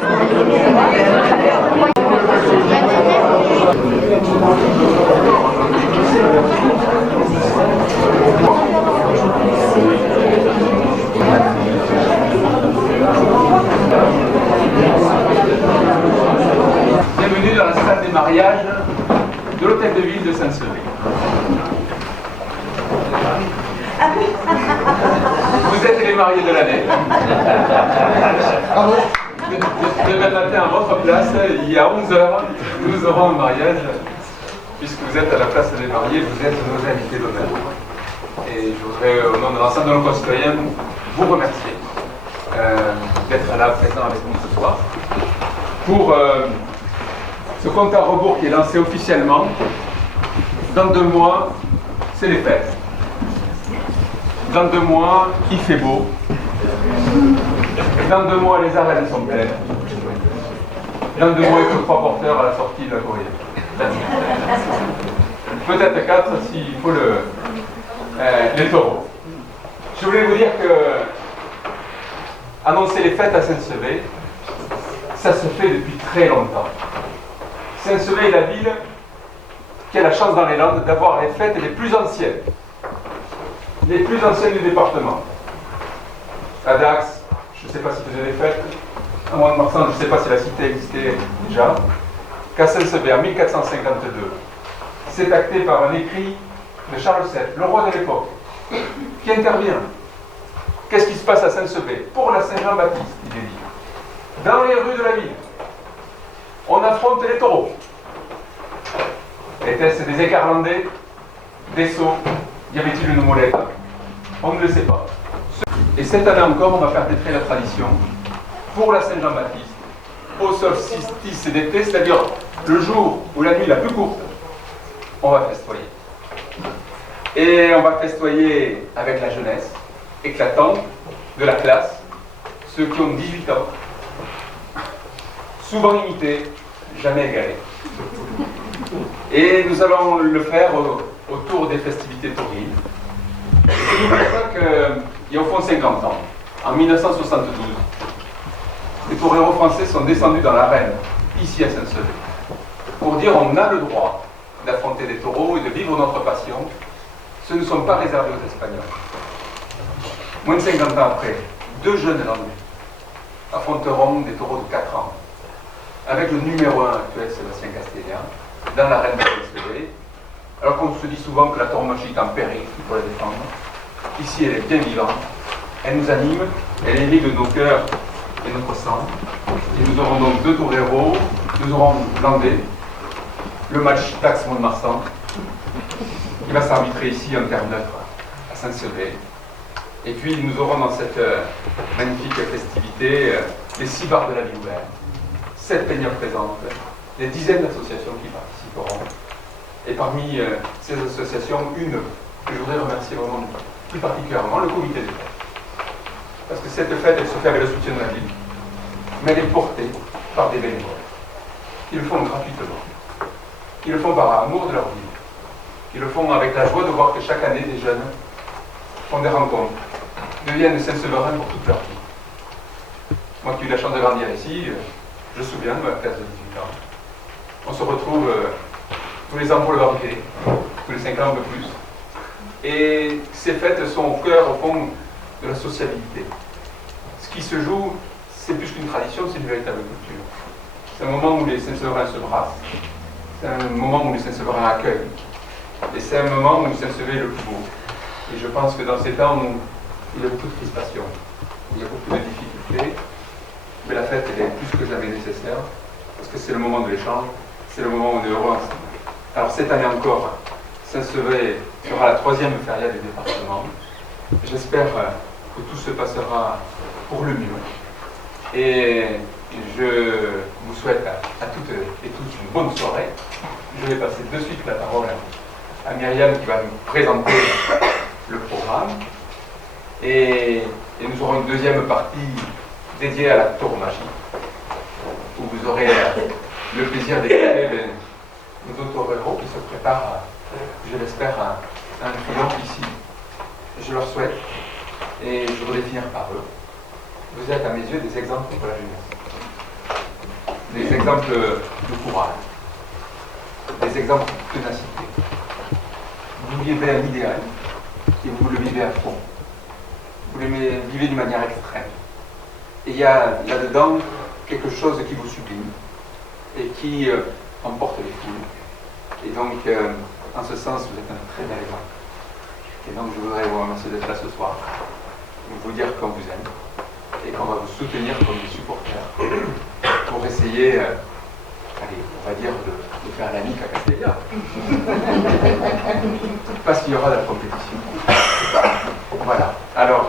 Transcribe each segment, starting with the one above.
Bienvenue dans la salle des mariages de l'hôtel de ville de Saint-Sevé. Vous êtes les mariés de l'année. Demain matin, à votre place, il y a 11h, nous aurons un mariage. Puisque vous êtes à la place des mariés, vous êtes nos invités d'honneur. Et je voudrais, au nom de l'ensemble de nos concitoyens, vous remercier d'être là, présent avec nous ce soir, pour ce compte à rebours qui est lancé officiellement. Dans 2 mois, c'est les fêtes. Dans 2 mois, il fait beau. Dans 2 mois, les arènes sont pleines. Dans 2 mois, il faut 3 porteurs à la sortie de la courrière. Peut-être 4 s'il faut les taureaux. Je voulais vous dire que annoncer les fêtes à Saint-Sevé, ça se fait depuis très longtemps. Saint-Sevé est la ville qui a la chance dans les Landes d'avoir les fêtes les plus anciennes. Les plus anciennes du département. À Dax, je ne sais pas si faisait des fêtes. À Mont-de-Marsan, je ne sais pas si la cité existait déjà. Qu'à Saint-Sevé, en 1452, c'est acté par un écrit de Charles VII, le roi de l'époque, qui intervient. Qu'est-ce qui se passe à Saint-Sevé? Pour la Saint-Jean-Baptiste, il est dit. Dans les rues de la ville, on affronte les taureaux. Était-ce des écarlandais, des sauts? Y avait-il une molette? On ne le sait pas. Et cette année encore, on va faire pétrer la tradition pour la Saint-Jean-Baptiste, au solstice d'été, c'est-à-dire le jour ou la nuit la plus courte, on va festoyer. Et on va festoyer avec la jeunesse éclatante de la classe, ceux qui ont 18 ans, souvent imités, jamais égalés. Et nous allons le faire autour des festivités taurines. Et n'oubliez pas qu'il y a au fond 50 ans, en 1972, les toreros français sont descendus dans l'arène, ici à Saint-Sevé, pour dire on a le droit d'affronter des taureaux et de vivre notre passion. Ce ne sont pas réservés aux Espagnols. Moins de 50 ans après, 2 jeunes Landais affronteront des taureaux de 4 ans, avec le numéro 1 actuel, Sébastien Castellien, dans l'arène de Saint-Sevé. Alors qu'on se dit souvent que la tauromachie est en péril, il faut la défendre. Ici, elle est bien vivante, elle nous anime, elle est liée de nos cœurs et notre sang. Et nous aurons donc 2 toreros, nous aurons Landais, le match Dax-Mont-de-Marsan, qui va s'arbitrer ici en terre neutre, à Saint-Sevé. Et puis nous aurons dans cette magnifique festivité les 6 bars de la ville ouverte, 7 peigneurs présentes, des dizaines d'associations qui participeront. Et parmi ces associations, une que je voudrais remercier vraiment plus particulièrement, le comité des fêtes. Parce que cette fête, elle se fait avec le soutien de la ville, mais elle est portée par des bénévoles. Qui le font gratuitement, qui le font par amour de leur ville, qui le font avec la joie de voir que chaque année, des jeunes font des rencontres, deviennent Saint-Séverin pour toute leur vie. Moi qui ai eu la chance de grandir ici, je me souviens de ma classe de 18 ans. On se retrouve tous les ans pour le barbecue, tous les 5 ans un peu plus. Et ces fêtes sont au cœur, au fond, de la sociabilité. Ce qui se joue, c'est plus qu'une tradition, c'est une véritable culture. C'est un moment où les Saint-Séverins se brassent, c'est un moment où les Saint-Séverins accueillent, et c'est un moment où Saint-Sevé est le plus beau. Et je pense que dans ces temps où il y a beaucoup de crispation, où il y a beaucoup de difficultés, mais la fête elle est plus que jamais nécessaire, parce que c'est le moment de l'échange, c'est le moment où on est heureux ensemble. Alors cette année encore, Saint-Sevé sera la 3e feria du département. J'espère que tout se passera pour le mieux. Et je vous souhaite à toutes et tous une bonne soirée. Je vais passer de suite la parole à Myriam qui va nous présenter le programme. Et nous aurons une 2e partie dédiée à la tauromachie, où vous aurez le plaisir d'écouter nos autres héros qui se préparent, je l'espère, à un triomphe ici. Je leur souhaite, et je voudrais finir par eux. Vous êtes à mes yeux des exemples pour la jeunesse. des exemples de courage, des exemples de ténacité. Vous vivez un idéal et vous le vivez à fond. Vous le vivez d'une manière extrême. Et il y a là-dedans quelque chose qui vous sublime et qui emporte les foules. Et donc, en ce sens, vous êtes un très bel exemple. Et donc, je voudrais vous remercier d'être là ce soir, vous dire qu'on vous aime et qu'on va vous soutenir comme des supporters pour essayer, allez, on va dire, de faire la nique à Castella. Parce qu'il y aura de la compétition. Voilà. Alors,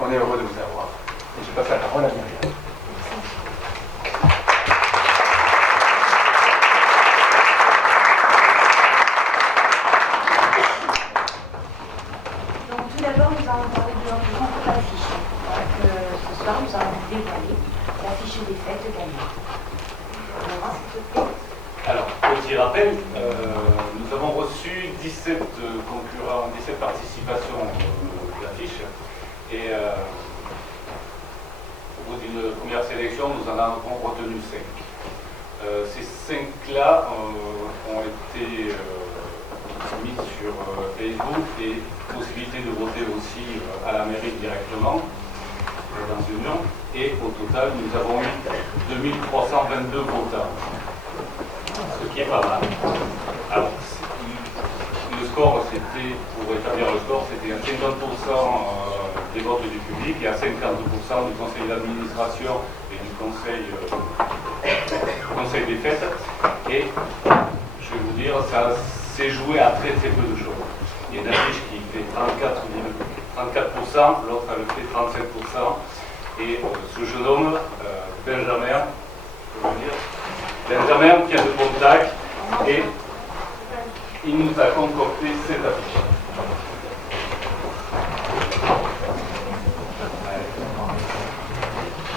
on est heureux de vous avoir. Et je passe la parole à Myriam. Donc, tout d'abord, nous allons parler de notre concours d'affiches. Donc, ce soir, nous allons dévoiler l'affiche des fêtes gagnantes. Alors, petit rappel, nous avons reçu 17 concurrents, 17 participations de l'affiche. Et au bout d'une première sélection, nous en avons retenu 5. Ces 5-là ont été mis sur Facebook et possibilité de voter aussi à la mairie directement dans une urne. Et au total, nous avons eu 2322 votants. Ce qui est pas mal. Alors, le score, c'était, pour établir le score, c'était à 50% des votes du public et à 50% du conseil d'administration et du conseil des fêtes. Et je vais vous dire, ça s'est joué à très très peu de choses. Il y a une affiche qui fait 34%, l'autre elle fait 37%. Et ce jeune homme, Benjamin, je veux dire, Benjamin qui a de contacts et il nous a concocté cette affiche.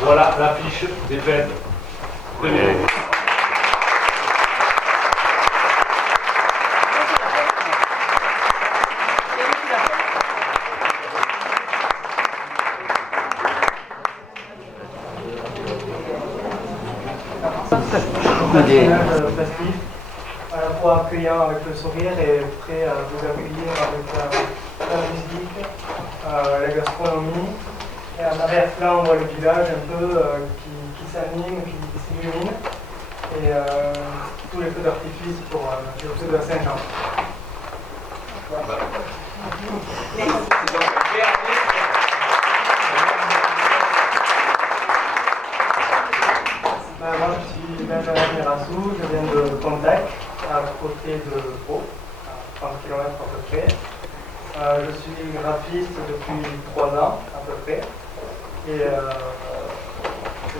Voilà l'affiche des fêtes. Festif, à la fois accueillant avec le sourire et prêt à vous accueillir avec la musique, la gastronomie. Et en arrière-plan, on voit le village un peu qui s'anime, qui s'illumine. Et tous les feux d'artifice pour le feu de la Saint-Jean. Voilà. Moi, je suis Benjamin Mirassou, je viens de Contact, à côté de Pau, à 30 km à peu près. Je suis graphiste depuis 3 ans à peu près. Et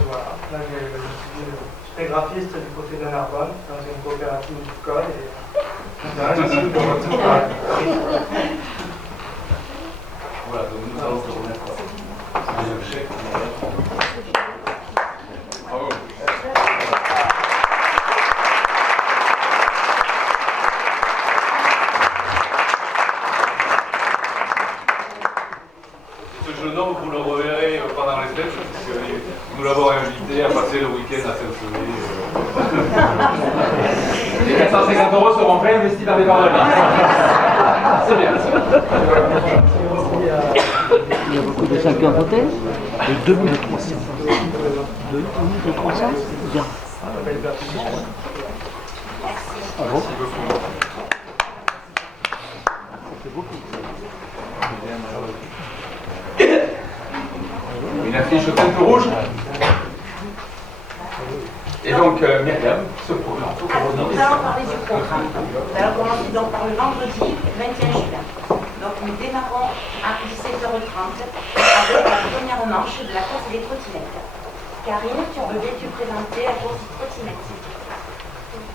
voilà, là je suis graphiste du côté de Narbonne, dans une coopérative viticole. Et voilà, je suis de retour à Voilà, donc nous allons te remettre le chèque. Bravo. Ce jeune homme, vous le reverrez pendant les fêtes, puisque nous l'avons invité à passer le week-end à Saint-Sevé. Les 450 € seront réinvestis dans les barres de vie. C'est bien. Il y a beaucoup de gens qui ont voté. De 2300. De 2300 bien. Ah bon? C'est beaucoup. Une affiche teinte rouge. Et donc, Myriam, ce programme. Nous allons parler du programme. Nous allons commencer donc par le vendredi 21 juin. Donc nous démarrons à 17h30 avec la première manche de la course des trottinettes. Karine, tu peux présenter la course des trottinettes?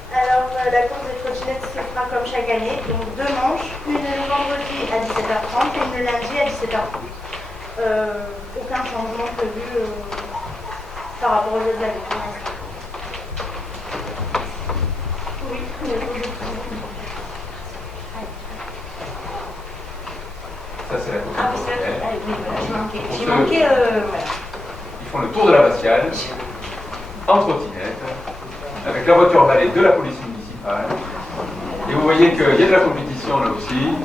Alors, la course des trottinettes se fera comme chaque année, donc 2 manches, une le vendredi à 17h30 et une le lundi à 17h30. Aucun changement prévu par rapport aux jeux de la vie. Oui, Ça, c'est la course. Ah oui, c'est vrai. Oui, voilà, j'ai manqué. Voilà. Ils font le tour de l'abbatiale. en trottinette, avec la voiture balai de la police municipale. Et vous voyez qu'il y a de la compétition là aussi.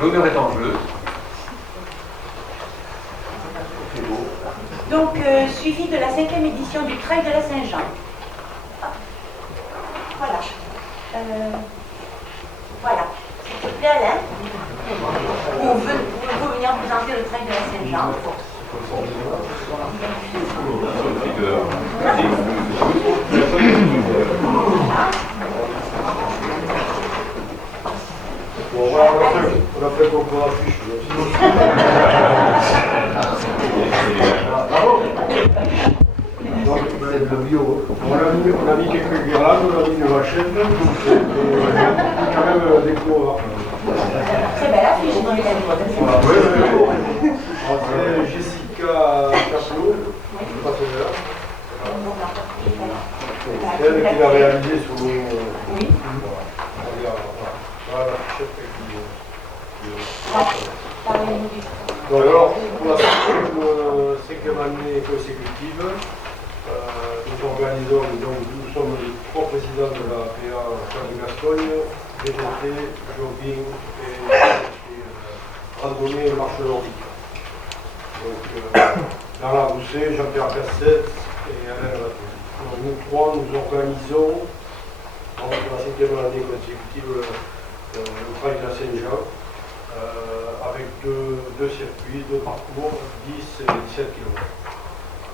L'honneur est en jeu. Donc, suivi de la 5e édition du Trail de la Saint-Jean. Voilà. Voilà. S'il te plaît, Alain. Vous pouvez venir présenter le Trail de la Saint-Jean. Bon, voilà, on a fait beaucoup d'affiches. Donc, on a mis quelques guirlandes, on a mis une vachette, et quand même des cours. Très belle affiche, dans les C'est Jessica Capelot, c'est elle qui l'a réalisé sur le. Oui. Voilà la fichette Parlez-nous du Donc alors, pour la 5e année consécutive, nous organisons, donc nous sommes les 3 présidents de la PA Château de Gascogne, VTT, jogging et randonnée et marche nordique. Donc dans la Rousset, Jean-Pierre Cassette et Alain Labatte. Donc nous 3, nous organisons pour la 5e année consécutive le Trail de la Saint-Jean. Avec deux circuits, 2 parcours, 10 et 17 km.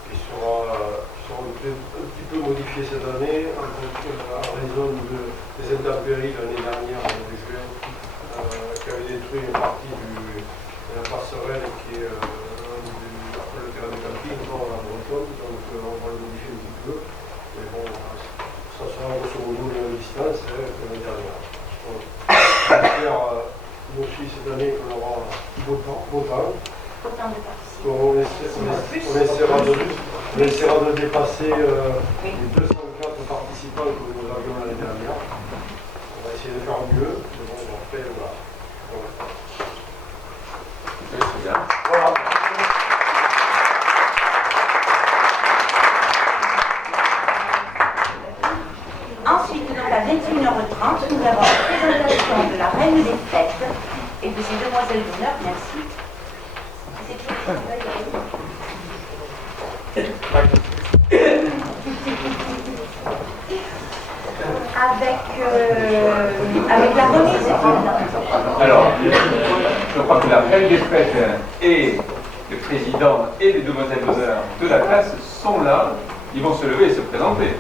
Qui seront un petit peu modifiés cette année en raison des intempéries l'année dernière, en juin, qui avait détruit une partie de la passerelle qui est après le terrain de camping, dans la Bretonne, donc on va le modifier un petit peu. Mais bon, ça sera grosso modo la même distance que l'année dernière. J'espère nous aussi cette année qu'on aura beau temps. autant de participants. On essaiera de dépasser les 204 participants que nous avions l'année dernière. On va essayer de faire mieux, mais bon, après, voilà. Oui, c'est bien. Voilà. Ensuite, donc à 21h30, nous avons la présentation de la Reine des Fêtes et de ses demoiselles d'honneur. Merci. Avec la remise. Alors, je crois que la Reine des Fêtes et le président et les demoiselles d'honneur de la classe sont là. Ils vont se lever et se présenter.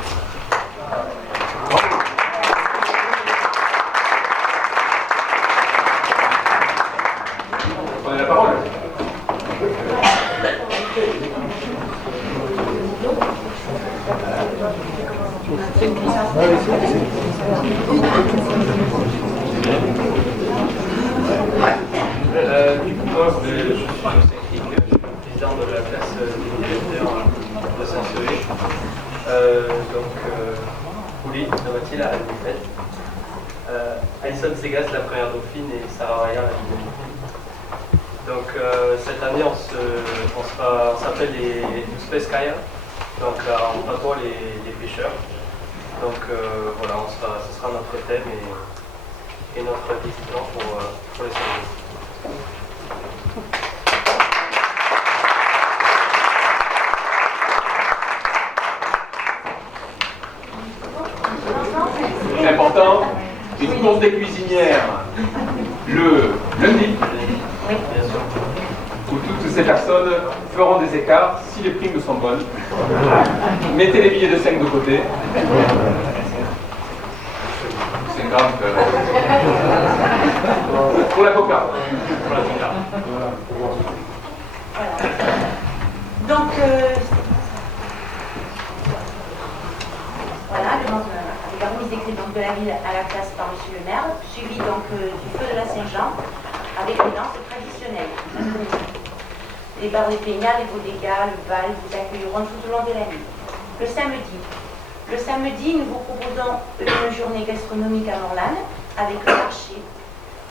Prenez la parole. Du coup, moi, je suis José Cric, président de la classe de Saint-Sevé. Pauline Domati, la reine des fêtes. Alison Segas, la première dauphine, et Sarah Raya, la deuxième. Donc cette année, on s'appelle les Pescaia, donc on patoie les pêcheurs. Donc voilà, ce sera notre thème et notre discipline pour les cérémonies. Important, une course des cuisinières le lundi, Oui. où toutes ces personnes feront des écarts si les primes sont bonnes. Mettez les billets de 5 de côté. C'est grave. Pour la coca. Voilà. Donc, voilà, avec la remise des clés donc, de la ville à la classe par M. le maire, suivi donc du feu de la Saint-Jean, avec les danses traditionnelles. Les bars des plaignards, les bodegas, le bal vous accueilleront tout au long de la nuit. Le samedi, nous vous proposons une journée gastronomique à Morlanes, avec le marché,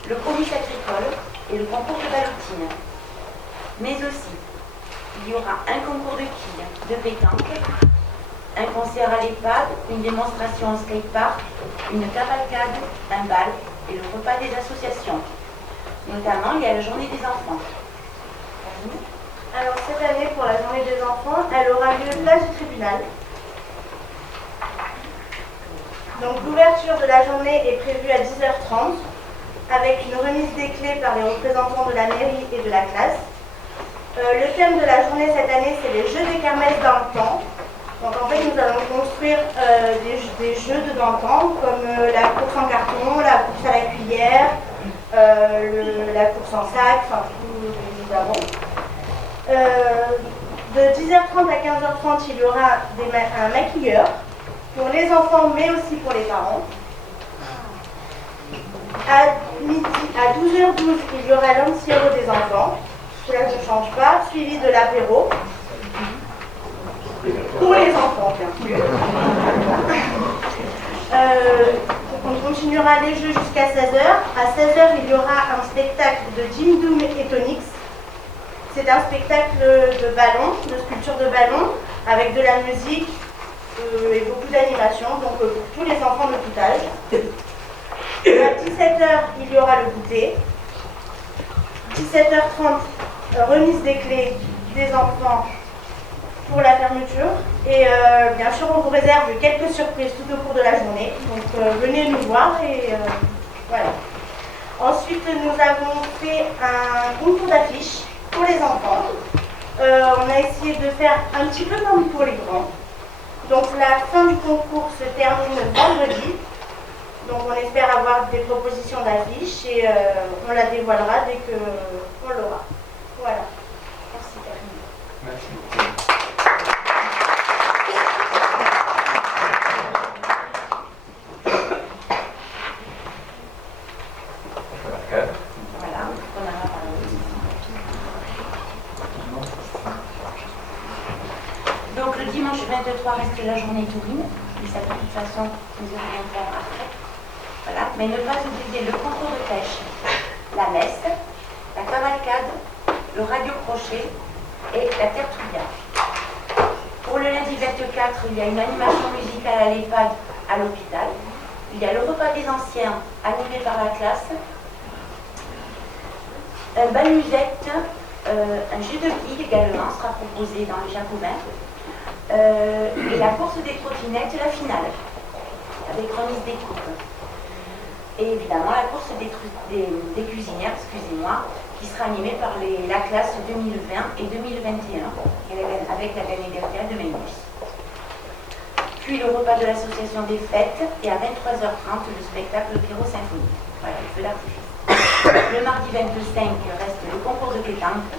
le comice agricole et le concours de ballotine. Mais aussi, il y aura un concours de quilles, de pétanque, un concert à l'EHPAD, une démonstration au skatepark, une cavalcade, un bal et le repas des associations. Notamment, il y a la journée des enfants. Alors cette année, pour la journée des enfants, elle aura lieu place du tribunal. Donc l'ouverture de la journée est prévue à 10h30 avec une remise des clés par les représentants de la mairie et de la classe. Le thème de la journée cette année, c'est les jeux des kermesses dans le temps. Donc en fait, nous allons construire des jeux de dans le temps, comme la course en carton, la course à la cuillère, la course en sac, enfin tout nous avons. De 10h30 à 15h30, il y aura un maquilleur pour les enfants, mais aussi pour les parents. À 12h12, il y aura l'anti-héros des enfants. Cela ne change pas, suivi de l'apéro. Pour les enfants, bien sûr. On continuera les jeux jusqu'à 16h. À 16h, il y aura un spectacle de Jim Doom et Tonix. C'est un spectacle de ballon, de sculpture de ballon, avec de la musique et beaucoup d'animation, donc pour tous les enfants de tout âge. À 17h, il y aura le goûter. 17h30, remise des clés des enfants pour la fermeture. Et bien sûr, on vous réserve quelques surprises tout au cours de la journée. Donc venez nous voir et voilà. Ensuite, nous avons fait un concours d'affiches pour les enfants. On a essayé de faire un petit peu comme pour les grands. Donc la fin du concours se termine vendredi. Donc on espère avoir des propositions d'affiches et on la dévoilera dès qu'on l'aura. Voilà. Merci Karine. Merci. Voilà, on en a parlé. Donc le dimanche 23 reste la journée Tourine, mais ça de toute façon nous allons voir après. Voilà. Mais ne pas oublier le concours de pêche, la messe, la cavalcade, le radio-crochet et la tertulia. Pour le lundi 24, il y a une animation musicale à l'EHPAD à l'hôpital. Il y a le repas des anciens animé par la classe, un bal musette, un jeu de quilles également sera proposé dans le Jacobin. Et la course des trottinettes, la finale, avec remise des coupes. Et évidemment la course des cuisinières, excusez-moi, qui sera animée par la classe 2020 et 2021, avec la gagnée dernière de Ménus. Puis le repas de l'association des fêtes, et à 23h30, le spectacle pyrosymphonique. Voilà, le feu d'artifice. Le mardi 25 reste le concours de pétanque.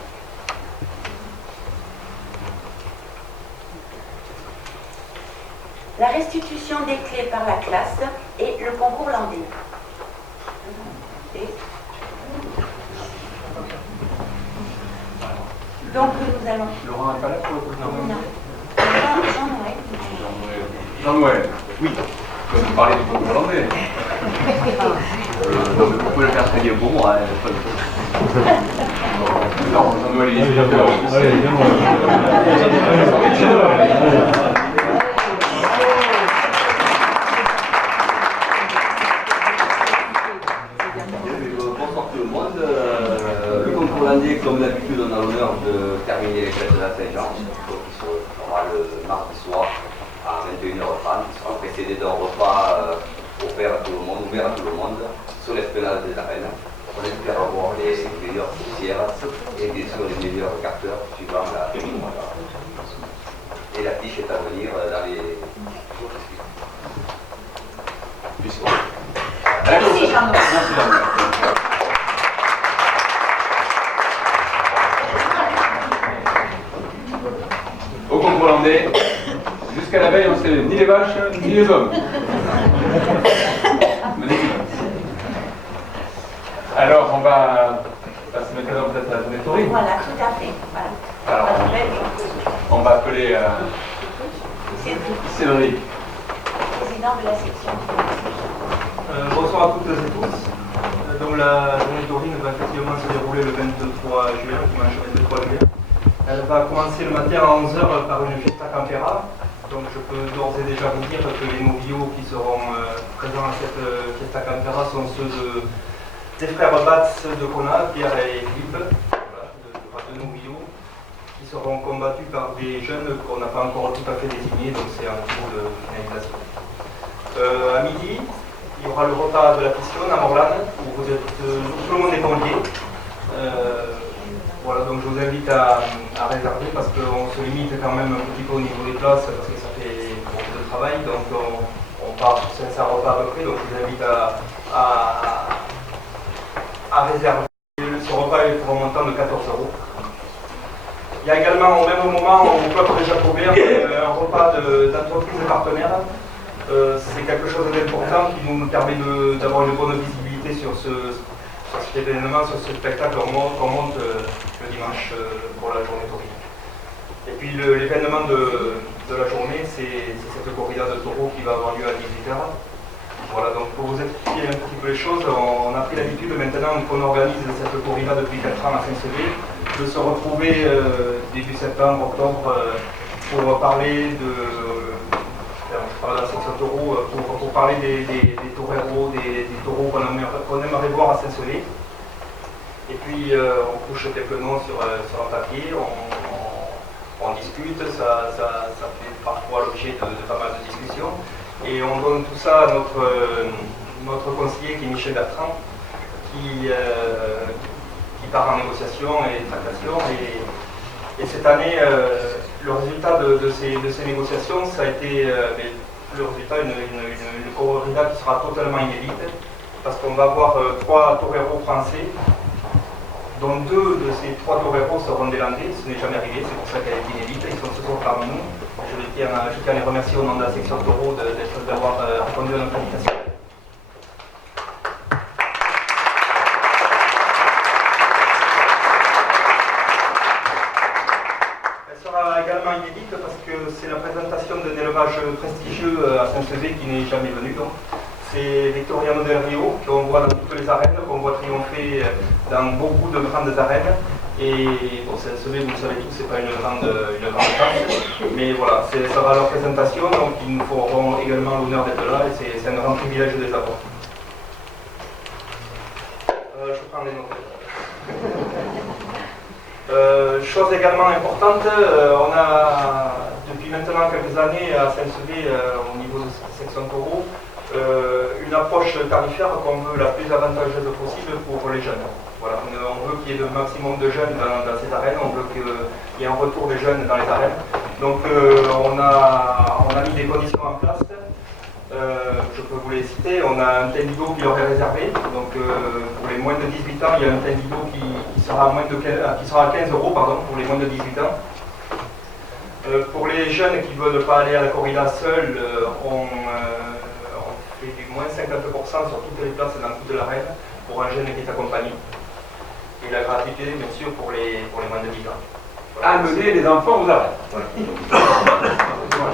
La restitution des clés par la classe et le concours landais. Donc nous allons... Laurent n'est pas là pour le coup? Non. Jean-Noël. Jean-Noël. Oui. Tu vas nous parler du concours landais. Vous pouvez le faire très bien pour moi. Non, Jean-Noël est éducateur. Allez, viens-moi. Bonsoir tout le monde. Le concours landais, comme d'habitude, on a l'honneur de terminer les fêtes de la Saint-Jean. Donc, il sera le mardi soir à 21h30. Il sera précédé d'un repas offert à tout le monde, ouvert à tout le monde, sur l'esplanade des arènes. On espère avoir les meilleures poussières et bien sûr les meilleurs capteurs suivant la voilà. Et l'affiche est à venir dans les jours qui suivent. Merci Jean-Noël. Merci Jean-Noël. Au concours landais, jusqu'à la veille, on ne sait ni les vaches, ni les hommes. Magnifique. Alors, on va passer maintenant peut-être à la journée taurine. Voilà, tout à fait. Voilà. Alors, on va appeler Cédric, Président de la section. Bonsoir à toutes et tous. Donc la journée taurine va effectivement se dérouler le 23 juin, dimanche 23 juillet. Elle va commencer le matin à 11h par une fiesta campera Donc je peux d'ores et déjà vous dire que les novios qui seront présents à cette Fiesta Campera sont ceux des frères Batz de Kona, Pierre et Philippe, voilà, de novios, qui seront combattus par des jeunes qu'on n'a pas encore tout à fait désignés, donc c'est un cours de finalisation. À midi, il y aura le repas de la piscine à Morlane, où tout le monde est convié. Voilà, donc je vous invite à réserver parce qu'on se limite quand même un petit peu au niveau des places parce que ça fait beaucoup de travail, donc on part sur 500 repas à peu près, donc je vous invite à réserver. Ce repas est pour un montant de 14 €. Il y a également au même moment au Club des Jacobins un repas d'entreprise partenaire. C'est quelque chose d'important qui nous permet d'avoir une bonne visibilité sur cet événement, sur ce spectacle qu'on monte le dimanche pour la journée taurine. Et puis l'événement de la journée, c'est cette corrida de taureaux qui va avoir lieu à 18h. Voilà, donc pour vous expliquer un petit peu les choses, on a pris l'habitude maintenant qu'on organise cette corrida depuis 4 ans à Saint-Sevé, de se retrouver début septembre, octobre, pour parler de la section taureau, pour parler des toreros, des taureaux qu'on aimerait voir à Saint-Sevé. Et puis on couche quelques noms sur un papier, on discute, ça fait parfois l'objet de pas mal de discussions. Et on donne tout ça à notre conseiller qui est Michel Bertrand, qui part en négociation et tractation. Et cette année, le résultat de ces négociations, ça a été le résultat une corrida qui sera totalement inédite, parce qu'on va avoir 3 toreros français, dont 2 de ces 3 toreros seront des Landais. Ce n'est jamais arrivé, c'est pour ça qu'elle est inédite. Ils sont ce soir parmi nous. Je tiens à les remercier au nom de la section taureau d'avoir répondu à notre invitation. Également inédite parce que c'est la présentation d'un élevage prestigieux à Saint-Sevé qui n'est jamais venu. C'est Victoriano del Rio qu'on voit dans toutes les arènes, qu'on voit triompher dans beaucoup de grandes arènes. Et bon, Saint-Sevé, vous le savez tous, c'est pas une grande place, mais voilà, ça va à leur présentation, donc ils nous feront également l'honneur d'être là et c'est un grand privilège de les avoir. Je prends les notes. Chose également importante, on a depuis maintenant quelques années à Saint-Sevé, au niveau de cette section taureau, une approche tarifaire qu'on veut la plus avantageuse possible pour les jeunes. Voilà, on veut qu'il y ait le maximum de jeunes dans ces arènes, on veut qu'il y ait un retour des jeunes dans les arènes. Donc on a mis des conditions en place. Je peux vous les citer. On a un tendido qui leur est réservé. Donc pour les moins de 18 ans, il y a un tendido qui sera à 15 € pour les moins de 18 ans. Pour les jeunes qui ne veulent pas aller à la corrida seuls, on fait du moins 50% sur toutes les places dans toute l'arène pour un jeune qui est accompagné. Et la gratuité, bien sûr, pour les moins de 10 ans. Voilà. Amener les enfants aux arènes. Voilà.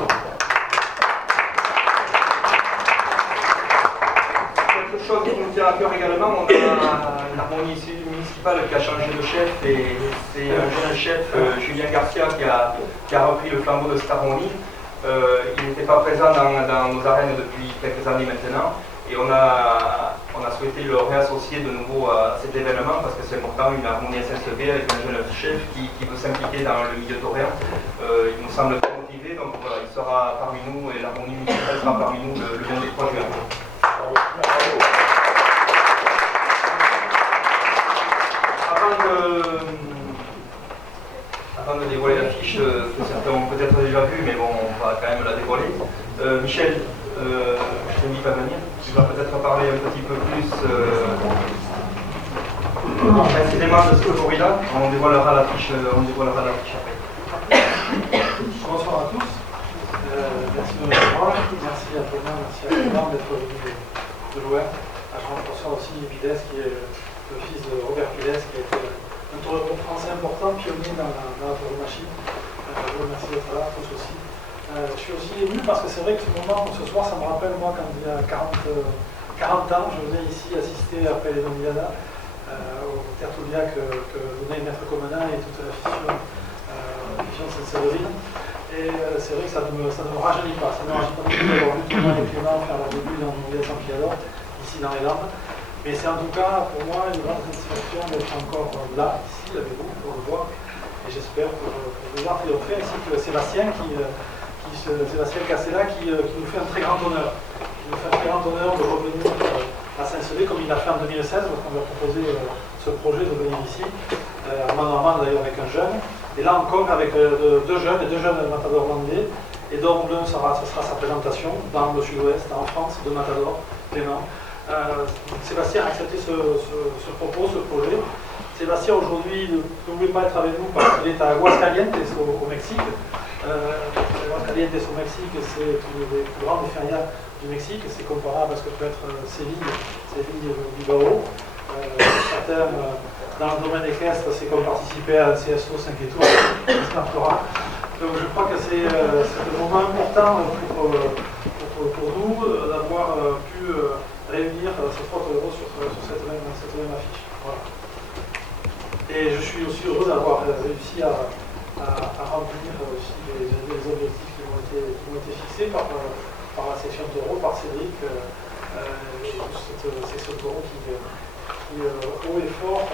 Quelque chose qui nous tient à cœur également, on a une harmonie municipale qui a changé de chef et c'est un jeune chef, Julien Garcia, qui a repris le flambeau de cette harmonie. Il n'était pas présent dans nos arènes depuis quelques années maintenant et on a souhaité le réassocier de nouveau à cet événement parce que c'est important, une harmonie à Saint-Sevé avec un jeune chef qui veut s'impliquer dans le milieu taurin. Il nous semble très motivé, donc voilà, il sera parmi nous et l'harmonie municipale sera parmi nous le 23 juin. Avant de dévoiler l'affiche, que certains ont peut-être déjà vue, mais bon, on va quand même la dévoiler. Michel, je t'invite à venir. Tu vas peut-être parler un petit peu plus précisément de ce corrida. On dévoilera l'affiche après. Bonsoir à tous. Merci de nous recevoir. Merci à Thomas, merci à Thomas d'être venu de loin. Bonsoir aussi Pides, qui est le fils de Robert Pides, qui a été un torero français important, pionnier dans la tauromachie. Je vous remercie d'être là, tous aussi. Je suis aussi ému parce que c'est vrai que ce soir, ça me rappelle moi quand il y a 40 ans, je venais ici assister après les Nominada au tertulia que venait Maître Comana et toute la fiction de Sainte-Séverine. Et c'est vrai que ça ne me rajeunit pas. Ça ne me rajeunit pas d'avoir vu Thomas et Clément faire leur début dans le San Piador, ici dans les Landes. Mais c'est en tout cas pour moi une grande satisfaction d'être encore là, ici, avec vous, pour le voir. Et j'espère pour les gens qui l'ont fait, ainsi que Sébastien Castella qui nous fait un très grand honneur. Il nous fait un très grand honneur de revenir à Saint-Sevé comme il l'a fait en 2016, parce qu'on lui a proposé ce projet de venir ici, en main en main d'ailleurs avec un jeune. Et là encore avec deux jeunes matadors hollandais, et dont l'un ce sera sa présentation dans le sud-ouest, en France, de matadors, Clément. Sébastien a accepté ce propos, ce projet. Sébastien aujourd'hui ne pouvait pas être avec nous parce qu'il est à Aguascalientes au Mexique. Aguascalientes au Mexique, c'est une des plus grandes férias du Mexique. C'est comparable à ce que peut être Séville, Bilbao. Certains, dans le domaine équestre, c'est comme participer à un CSO 5 étoiles. Donc je crois que c'est un moment important pour nous d'avoir pu réunir ces 30 euros sur cette même affiche. Voilà. Et je suis aussi heureux d'avoir réussi à remplir aussi les objectifs qui ont été fixés par la section taureau, par Cédric, c'est ce taureau qui haut et fort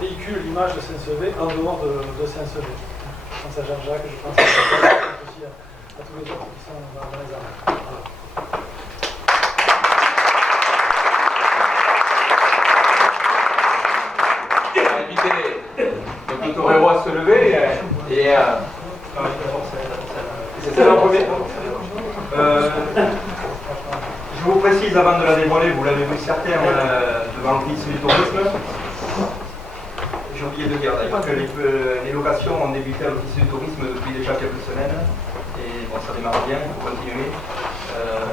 véhicule l'image de Saint-Sevé en dehors de Saint-Sevé. Je pense à Jean-Jacques, je pense aussi à tous les autres qui sont dans les armes. Voilà. Donc le torero à se lever et c'est ça la première. Je vous précise avant de la dévoiler, vous l'avez vu certains devant l'office du tourisme. J'ai oublié de dire d'ailleurs que les locations ont débuté à l'office du tourisme depuis déjà quelques semaines. Et bon, ça démarre bien, il faut continuer.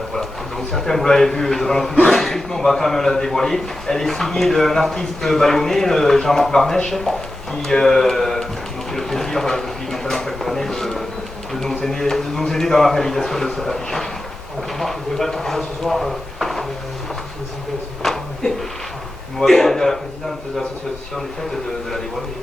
Voilà. Donc certains, vous l'avez vu devant l'office du tourisme, on va quand même la dévoiler. Elle est signée d'un artiste bayonnais, Jean-Marc Barnèche, qui nous fait le plaisir depuis maintenant quelques années de nous aider dans la réalisation de cette affiche. On remarque que vous ne pouvez pas être présent ce soir. On va demander à la présidente de l'association des fêtes de la dévoiler.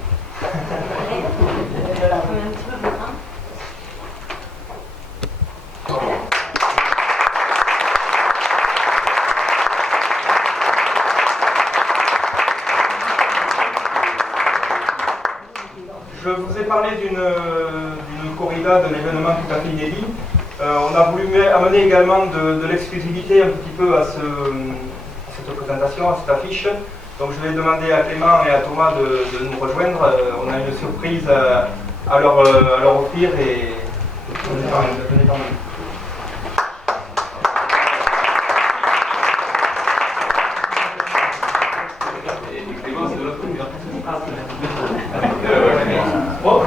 Je vous ai parlé d'une corrida, de l'événement tout à fait inédit. On a voulu amener également de l'exclusivité un petit peu à cette présentation, à cette affiche. Donc je vais demander à Clément et à Thomas de nous rejoindre. On a une surprise à leur offrir et venez par nous. Bon,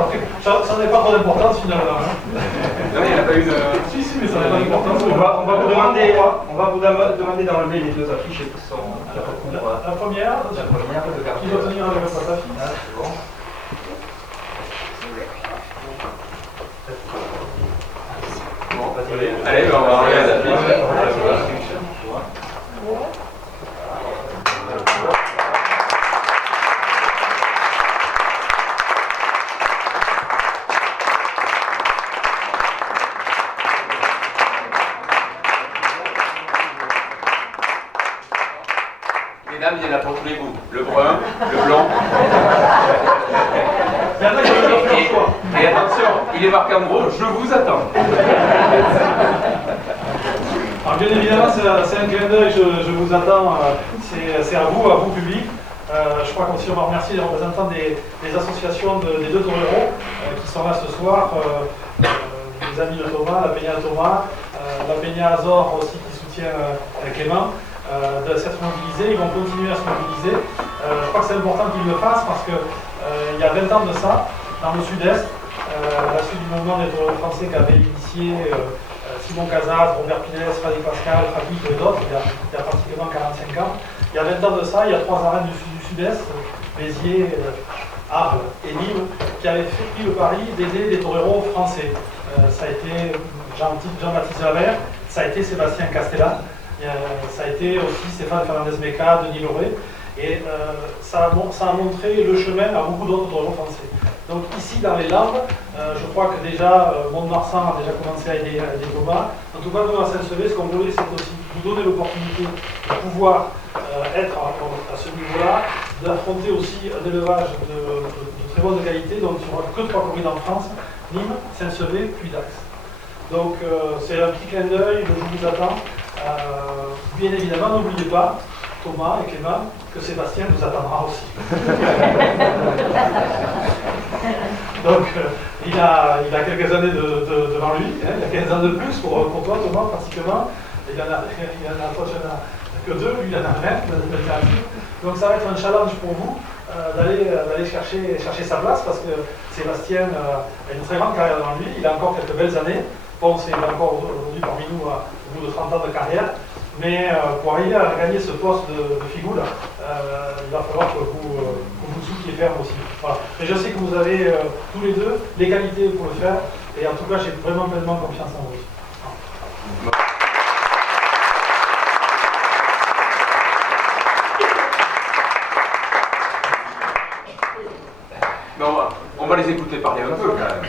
ça n'est pas trop d'importance finalement. Non, il n'y en a pas une. Si, mais ça n'a pas d'importance. On va vous demander d'enlever les deux affiches qui sont la première, qui doit tenir avec votre affiche. C'est bon. Allez, on va enlever la affiche. Mesdames, il y en a pour tous les goûts. Le brun, le blanc. Et attention, il est marqué en gros, je vous attends. Alors bien évidemment, c'est un clin d'œil, je vous attends, c'est à vous public. Je crois qu'aussi on va remercier les représentants des associations des deux toreros qui sont là ce soir, les amis de Thomas, la Peña Thomas, la Peña Azor aussi qui soutient Clément. De s'être mobilisés, ils vont continuer à se mobiliser. Je crois que c'est important qu'ils le fassent parce qu'il y a 20 ans de ça, dans le sud-est, à la suite du mouvement des toreros français qu'avaient initié Simon Casas, Robert Pires, Frédéric Pascal, Fabic et d'autres, il y a pratiquement 45 ans. Il y a 20 ans de ça, il y a 3 arènes du sud-est, Béziers, Arles et Nîmes, qui avaient pris le pari d'aider des toreros français. Ça a été Jean-Baptiste Javert, ça a été Sébastien Castella. Ça a été aussi Stéphane Fernandez-Meca, Denis Loré, et ça a montré le chemin à beaucoup d'autres toreros français. Donc ici dans les Landes, je crois que déjà Mont-de-Marsan a déjà commencé à aider Thomas. En tout cas, nous à Saint-Sevé, ce qu'on voulait, c'est aussi vous donner l'opportunité de pouvoir être à ce niveau-là, d'affronter aussi un élevage de très bonne qualité. Donc il n'y aura que 3 communes en France, Nîmes, Saint-Sevé, puis Dax. Donc c'est un petit clin d'œil, je vous attends. Bien évidemment, n'oubliez pas, Thomas et Clément, que Sébastien vous attendra aussi. Donc il a quelques années devant lui, hein, il a 15 ans de plus pour toi, Thomas, pratiquement. Il en a toi, tu en as que 2, lui il en a 20 de donc ça va être un challenge pour vous d'aller chercher sa place, parce que Sébastien a une très grande carrière devant lui, il a encore quelques belles années. Bon, c'est encore aujourd'hui parmi nous au bout de 30 ans de carrière, mais pour arriver à gagner ce poste de figoule, il va falloir que vous soutiez ferme aussi. Voilà. Et je sais que vous avez tous les deux les qualités pour le faire, et en tout cas j'ai vraiment pleinement confiance en vous. Non, on va les écouter parler un peu quand même.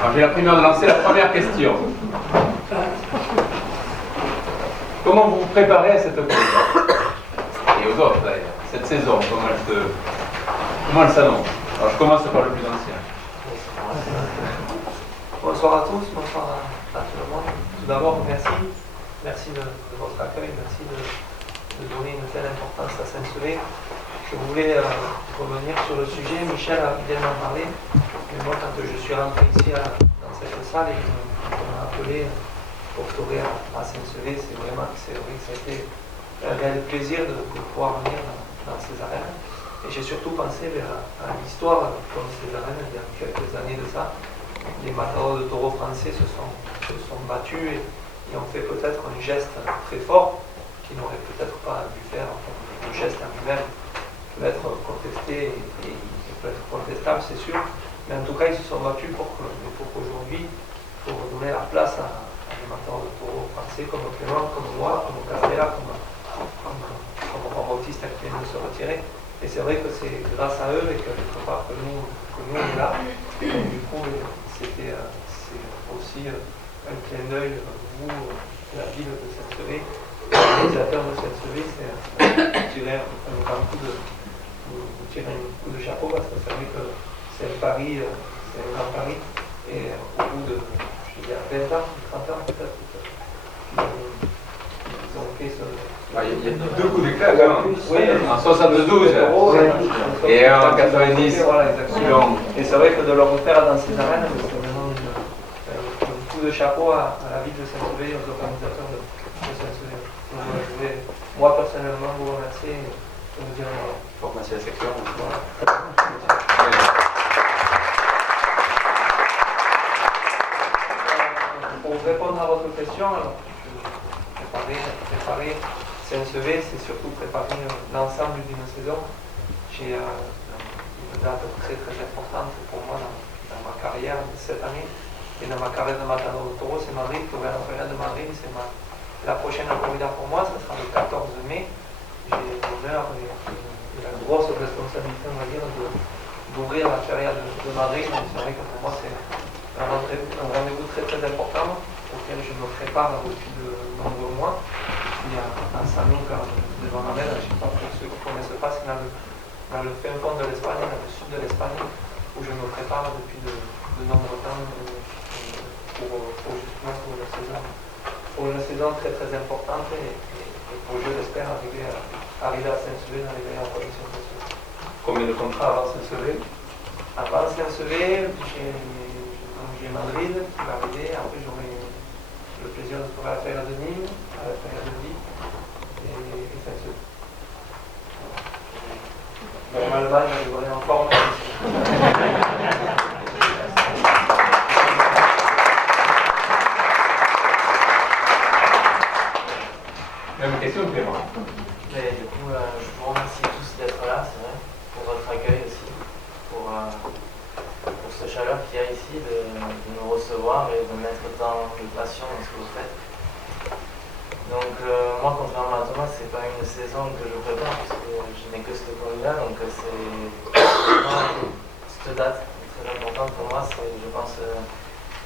Alors j'ai la primeur de lancer la première question. Comment vous vous préparez à cette occasion? Et aux autres d'ailleurs, cette saison, comment elle s'annonce? Alors je commence par le plus ancien. Bonsoir à tous, bonsoir à tout le monde. Tout d'abord, merci de votre accueil, merci de donner une telle importance à Saint-Sevé. Je voulais revenir sur le sujet, Michel a bien en parlé, mais moi quand je suis rentré ici dans cette salle et qu'on m'a appelé pour torer à Saint-Sevé, c'est vrai que ça a été un réel plaisir de pouvoir venir dans ces arènes. Et j'ai surtout pensé à l'histoire comme ces arènes il y a quelques années de ça. Les matadors de taureaux français se sont battus et ont fait peut-être un geste très fort qu'ils n'auraient peut-être pas dû faire. Enfin, le geste en lui-même peut être contesté et peut être contestable, c'est sûr. Mais en tout cas, ils se sont battus pour qu'aujourd'hui, pour donner la place à des matadors de taureaux français comme Clément, comme moi, comme Gabriela, comme Bautiste qui vient de se retirer. Et c'est vrai que c'est grâce à eux et quelque part que nous on est là. Et du coup, c'est aussi un clin d'œil, vous, la ville de Saint-Sevé, l'organisateur de Saint-Sevé, c'est tirer un grand coup de chapeau, parce que c'est vrai que c'est un pari, c'est un grand pari. Et au bout de, je dirais, 20 ans, 30 ans peut-être, ils ont fait ce... Il y a 2 coups d'éclat quand même. Oui, en 72 et en 90. Voilà, exactement. Et c'est vrai que de le refaire dans ces arènes, c'est vraiment un coup de chapeau à la ville de Saint-Sevé et aux organisateurs de Saint-Sevé. Donc je voulais, moi personnellement, vous remercier et vous dire pour remercier la section. Voilà. Pour répondre à votre question, alors, préparer Saint-Sevé, c'est surtout préparer l'ensemble d'une saison. J'ai une date très importante pour moi dans ma carrière de cette année et dans ma carrière de matador de taureau, c'est Madrid, la période de Madrid, c'est la prochaine corrida pour moi, ça sera le 14 mai. J'ai l'honneur et la grosse responsabilité, on va dire, d'ouvrir la feria de Madrid. C'est vrai que pour moi c'est un rendez-vous très important auquel je me prépare depuis de nombreux mois. Il y a un salon devant la mer, je ne sais pas pour ceux qui ne connaissent pas, c'est dans le fin fond de l'Espagne, dans le sud de l'Espagne, où je me prépare depuis de nombreux temps pour une saison très importante et pour, je l'espère, arriver à Saint-Sevé dans les meilleures conditions possibles. Combien de contrats avant Saint-Sevé? Avant Saint-Sevé, j'ai Madrid qui va arriver, après j'aurai le plaisir de pouvoir la faire à Nîmes, à la faire de Vie et Saint-Sevé. Normalement, je vais encore. Même question, Clément. Mais du coup, je vous remercie tous d'être là, c'est vrai, pour votre accueil aussi, pour cette chaleur qu'il y a ici, de nous recevoir et de mettre autant de passion dans ce que vous faites. Donc moi, contrairement à Thomas, c'est pas une saison que je prépare parce que je n'ai que cette corrida, donc cette date est très importante pour moi. C'est, je pense,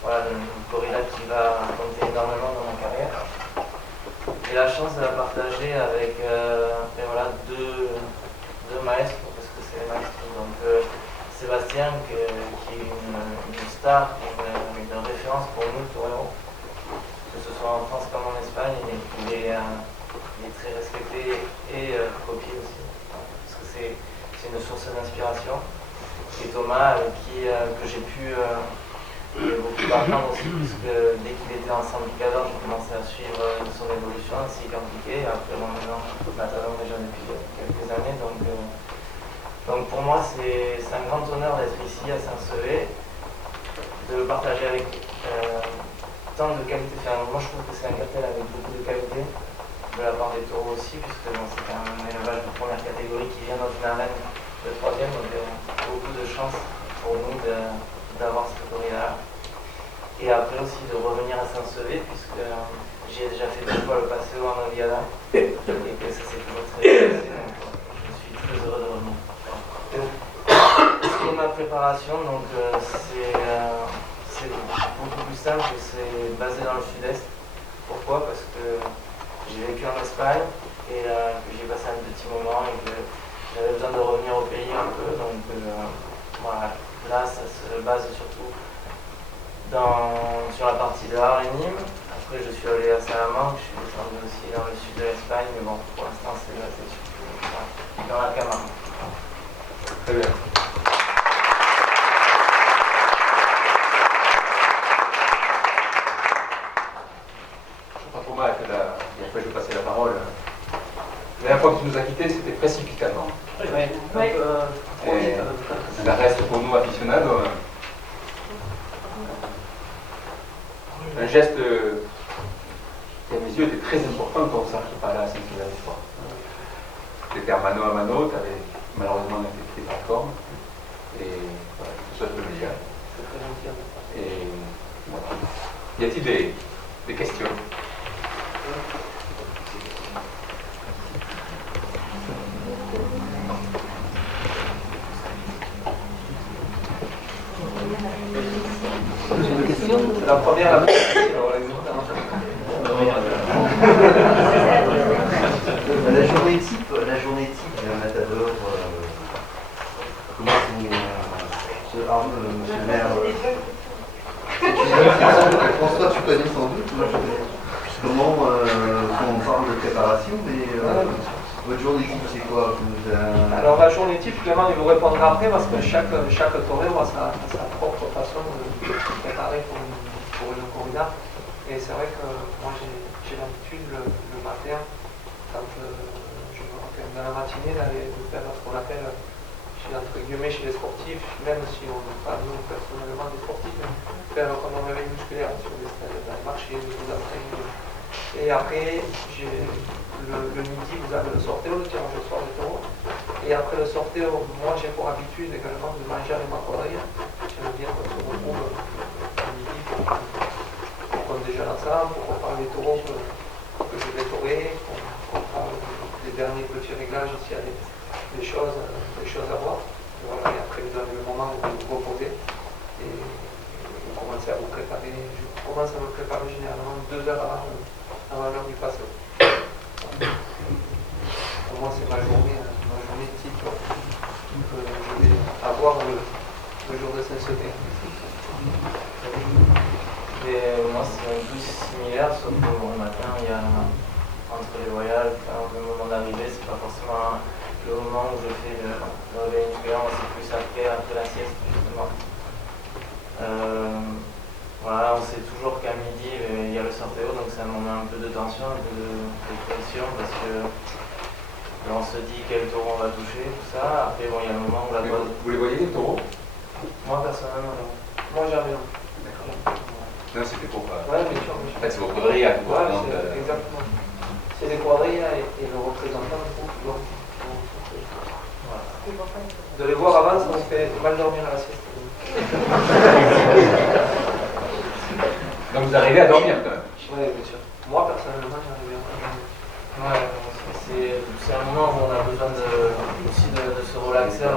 voilà, une corrida qui va compter énormément dans ma carrière. J'ai la chance de la partager avec et voilà, deux maestros, parce que c'est les maestros. Donc Sébastien, qui est une star, une référence pour nous, toreros. Que ce soit en France comme en Espagne, il est très respecté et copié aussi, parce que c'est une source d'inspiration. Et Thomas, que j'ai pu beaucoup apprendre aussi, puisque dès qu'il était en Saint-Picador, j'ai commencé à suivre son évolution, ainsi qu'impliqué. Après, bon, maintenant, Matalon déjà depuis quelques années. Donc pour moi, c'est un grand honneur d'être ici à Saint-Sevé, de le partager avec tant de qualité. Enfin, moi, je trouve que c'est un cartel avec beaucoup de qualité, de la part des taureaux aussi, puisque bon, c'est un élevage de première catégorie qui vient dans une arène de troisième, donc beaucoup de chance pour nous d'avoir cette corrida-là. Et après aussi de revenir à Saint-Sevé, puisque j'y ai déjà fait 2 fois le passé en Noviada, et que ça s'est toujours très bien passé, donc je suis très heureux de revenir. Ce qui est ma préparation, donc c'est beaucoup plus simple, c'est basé dans le sud-est. Pourquoi? Parce que j'ai vécu en Espagne et que j'ai passé un petit moment et que j'avais besoin de revenir au pays un peu. Donc voilà, là ça se base surtout sur la partie de Arles et Nîmes. Après je suis allé à Salamanque, je suis descendu aussi dans le sud de l'Espagne, mais bon, pour l'instant c'est basé surtout dans la Camargue. Très bien. Thomas, et après je vais passer la parole. La dernière fois que tu nous as quittés, c'était précipitamment. Oui. Et ça reste pour nous aficionados un geste qui à mes yeux était très important quand on s'arrête pas là à Saint-Sevé des fois. Tu étais à mano, tu avais malheureusement été par forme. Et voilà, tout ça je peux le dire. Et voilà. Y a-t-il des questions? La première, la journée type d'un matador, comment monsieur le maire, François, tu connais sans doute, moi je connais. Comment on parle de préparation, mais votre journée type c'est quoi? Alors la journée type, Clément il vous répondra après parce que chaque torero a sa propre façon de préparer pour une corrida. Et c'est vrai que moi j'ai l'habitude le matin, quand je me rappelle dans la matinée, d'aller faire ce qu'on appelle entre guillemets chez les sportifs, même si on n'est pas nous personnellement des sportifs, faire comme un réveil musculaire sur des stades, dans les marchés, des entraînements. Et après, le midi, vous avez le sorteo, le tirage au sort des taureaux. Et après le sorteo, moi j'ai pour habitude également de manger avec ma quadrille. J'aime bien qu'on se retrouve le midi pour qu'on déjeune ensemble, pour qu'on parle des taureaux que je vais torer, qu'on parle des derniers petits réglages s'il y a des choses à voir. Et voilà, et après vous avez le moment où vous vous reposez et vous commencez à vous préparer. Je commence à me préparer généralement 2 heures avant l'heure du passé. Pour moi, c'est ma journée type que je vais avoir le jour de Saint-Sevé. Et moi, c'est un peu similaire, sauf que le matin, il y a entre les voyages, le moment d'arrivée, c'est pas forcément le moment où je fais le réveil musculaire, c'est plus après la sieste, justement. Voilà, on sait toujours qu'à midi, il y a le sorteo, donc c'est un moment un peu de tension, un peu de pression, parce que on se dit quel taureau on va toucher, tout ça. Après, bon, il y a un moment où la toile... Vous les voyez, les taureaux? Moi, personnellement, non. Moi, jamais non. D'accord. Non, c'était pour... Ouais, bien sûr. En fait, c'est vos quadrilles à vous. Exactement. C'est les quadrilles et le représentant du groupe. Voilà. De les voir avant, ça me fait mal dormir à la sieste. Donc vous arrivez à dormir quand même. Oui, bien sûr. Moi, personnellement, j'arrive à dormir. Ouais, c'est un moment où on a besoin aussi de se relaxer en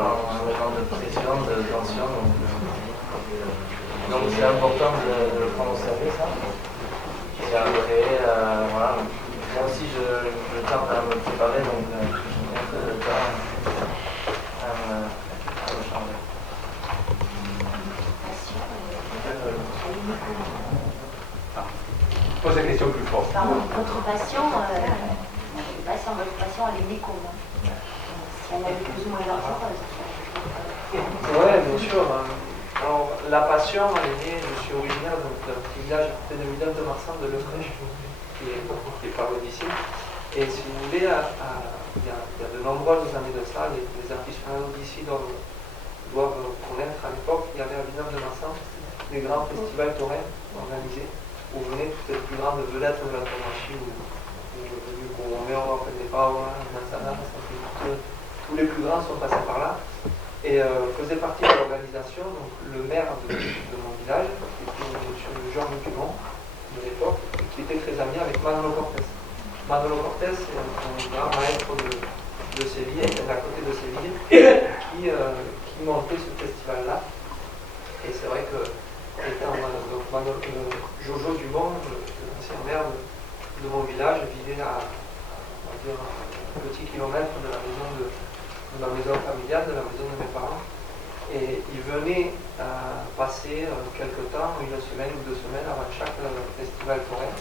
moment de pression, de tension. Donc c'est important de le prendre au sérieux, ça. Et après, voilà. Moi aussi, je tarde à me préparer, donc j'ai un peu de temps à me changer. Pose la question plus forte. Pardon, votre passion, votre passion, elle est née comment? Si elle avait plus ou moins d'argent, Oui, bien sûr. Alors, la passion, elle est née, je suis originaire d'un petit village à côté de Vidal de Marsan, de Lefrèche, qui est pas loin d'ici. Et si vous voulez, il y a de nombreuses années de ça, les aficionados d'ici doivent connaître à l'époque, il y avait à Vidal de Marsan des grands festivals taurins organisés, où venaient toutes les plus grandes vedettes de la tauromachie, où Romeo, Pedro Paula, Manzana, tous les plus grands sont passés par là. Et faisait partie de l'organisation, donc le maire de mon village, qui était M. Georges Dumont de l'époque, qui était très ami avec Manolo Cortés. Manolo Cortés est un grand maître de Séville, à côté de Séville, qui montait ce festival-là. Et c'est vrai que Jojo Dumont, l'ancien maire de mon village, vivait à on va dire, un petit kilomètre de la maison ma maison familiale, de la maison de mes parents, et il venait passer quelque temps, une semaine ou 2 semaines avant chaque festival taurin,